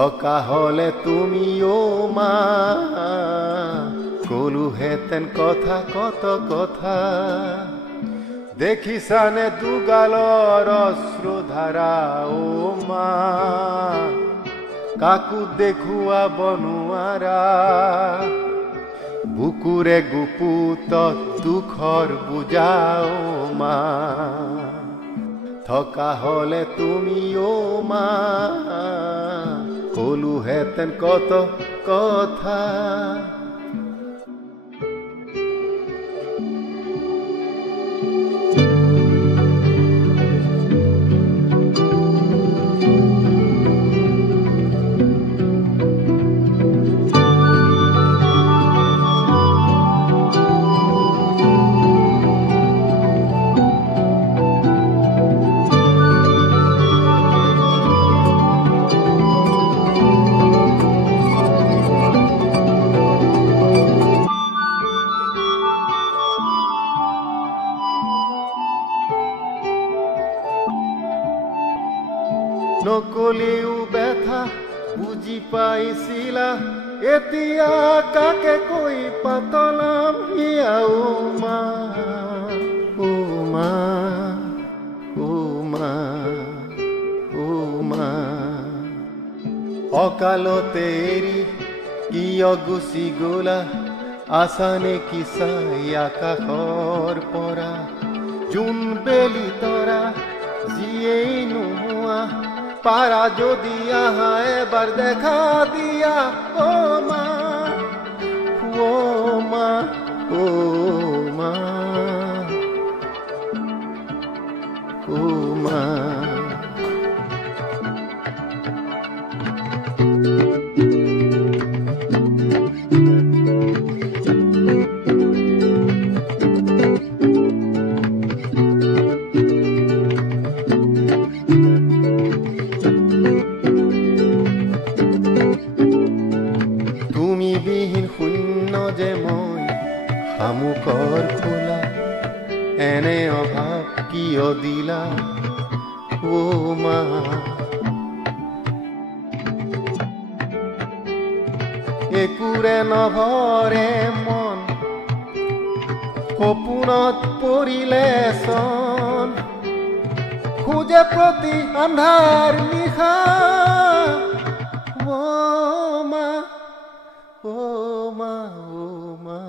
থকা হলে তুমিও মা কলোহেঁতেন কথা কত কথা দেখিছানে দুগালৰ অশ্ৰুধাৰা ও মা কাকো দেখুৱাব নোৱাৰা বুকুৰে গুপুত দুখৰ বুজা ও মা থকা হলে তুমিও মা কলোহেঁতেন কত কথা নকলিও ব্যথা বুজি পাইছিলা এতিয়া কাকে কৈ পাতলাম হিয়া ও মা ও মা ও মা ও মা অকালতে এৰি কিয় গুচি গলা আছানে কি চাই আকাশৰ পৰা জোন বেলি তৰা যিয়েই নোহোৱা পাৰা যদি আহা এবাৰ দেখা দিয়া ও মা ও মা ও মা ও মা শামুকৰ খোলা এনে অভাৱ কিয় দিলা ও মা একোৰে নভৰে মন সপোনত পৰিলে চন খোজে প্ৰতি আন্ধাৰ নিশা ও মা ও মা ও মা